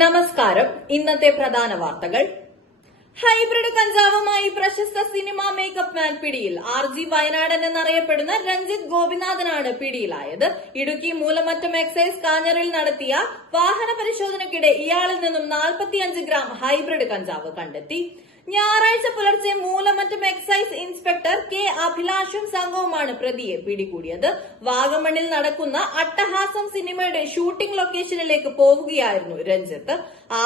നമസ്കാരം. ഇന്നത്തെ പ്രധാന വാർത്തകൾ. ഹൈബ്രിഡ് കഞ്ചാവുമായി പ്രശസ്ത സിനിമാ മേക്കപ്പ് മാൻ പിടിയിൽ. RG വയനാടൻ എന്നറിയപ്പെടുന്ന രഞ്ജിത്ത് ഗോപിനാഥനാണ് പിടിയിലായത്. ഇടുക്കി മൂലമറ്റം എക്സൈസ് കാഞ്ഞറിൽ നടത്തിയ വാഹന പരിശോധനയ്ക്കിടെ ഇയാളിൽ നിന്നും 45 ഗ്രാം ഹൈബ്രിഡ് കഞ്ചാവ് കണ്ടെത്തി. ഞായറാഴ്ച പുലർച്ചെ മൂലമറ്റം എക്സൈസ് ഇൻസ്പെക്ടർ കെ അഭിലാഷും സംഘവുമാണ് പ്രതിയെ പിടികൂടിയത്. വാഗമണിൽ നടക്കുന്ന അട്ടഹാസം സിനിമയുടെ ഷൂട്ടിംഗ് ലൊക്കേഷനിലേക്ക് പോവുകയായിരുന്നു രഞ്ജിത്ത്.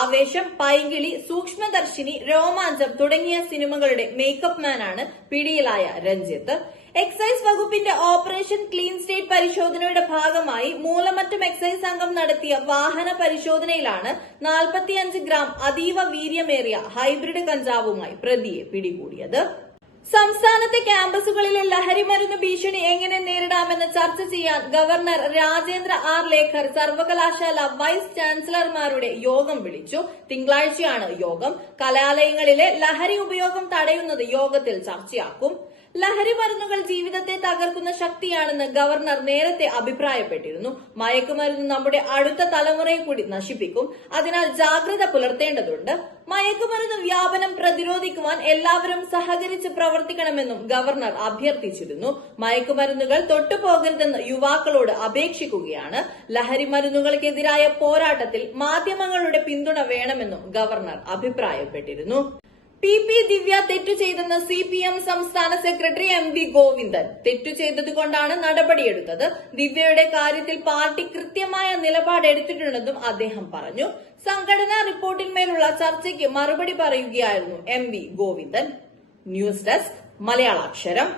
ആവേശം, പൈങ്കിളി, സൂക്ഷ്മദർശിനി, രോമാഞ്ചം തുടങ്ങിയ സിനിമകളുടെ മേക്കപ്പ് മാനാണ് പിടിയിലായ രഞ്ജിത്ത്. എക്സൈസ് വകുപ്പിന്റെ ഓപ്പറേഷൻ ക്ലീൻ സ്റ്റേറ്റ് പരിശോധനയുടെ ഭാഗമായി മൂലമറ്റം എക്സൈസ് സംഘം നടത്തിയ വാഹന പരിശോധനയിലാണ് 45 ഗ്രാം അതീവ വീര്യമേറിയ ഹൈബ്രിഡ് കഞ്ചാവുമായി പ്രതിയെ പിടികൂടിയത്. സംസ്ഥാനത്തെ ക്യാമ്പസുകളിലെ ലഹരിമരുന്ന് ഭീഷണി എങ്ങനെ നേരിടാമെന്ന് ചർച്ച ചെയ്യാൻ ഗവർണർ രാജേന്ദ്ര ആർ ലേഖർ സർവകലാശാല വൈസ് ചാൻസലർമാരുടെ യോഗം വിളിച്ചു. തിങ്കളാഴ്ചയാണ് യോഗം. കലാലയങ്ങളിലെ ലഹരി ഉപയോഗം തടയുന്നത് യോഗത്തിൽ ചർച്ചയാക്കും. ലഹരി മരുന്നുകൾ ജീവിതത്തെ തകർക്കുന്ന ശക്തിയാണെന്ന് ഗവർണർ നേരത്തെ അഭിപ്രായപ്പെട്ടിരുന്നു. മയക്കുമരുന്ന് നമ്മുടെ അടുത്ത തലമുറയെ കൂടി നശിപ്പിക്കും. അതിനാൽ ജാഗ്രത പുലർത്തേണ്ടതുണ്ട്. മയക്കുമരുന്ന് വ്യാപനം പ്രതിരോധിക്കുവാൻ എല്ലാവരും സഹകരിച്ച് പ്രവർത്തിക്കണമെന്നും ഗവർണർ അഭ്യർത്ഥിച്ചിരുന്നു. മയക്കുമരുന്നുകൾ തൊട്ടുപോകരുതെന്ന് യുവാക്കളോട് അപേക്ഷിക്കുകയാണ്. ലഹരി മരുന്നുകൾക്കെതിരായ പോരാട്ടത്തിൽ മാധ്യമങ്ങളുടെ പിന്തുണ വേണമെന്നും ഗവർണർ അഭിപ്രായപ്പെട്ടിരുന്നു. PP ദിവ്യ തെറ്റു ചെയ്തെന്ന് CPM സംസ്ഥാന സെക്രട്ടറി MV ഗോവിന്ദൻ. തെറ്റു ചെയ്തതുകൊണ്ടാണ് നടപടിയെടുത്തത്. ദിവ്യയുടെ കാര്യത്തിൽ പാർട്ടി കൃത്യമായ നിലപാടെടുത്തിട്ടുണ്ടെന്നും അദ്ദേഹം പറഞ്ഞു. സംഘടനാ റിപ്പോർട്ടിന്മേലുള്ള ചർച്ചയ്ക്ക് മറുപടി പറയുകയായിരുന്നു MV ഗോവിന്ദൻ. News desk മലയാളാക്ഷരം.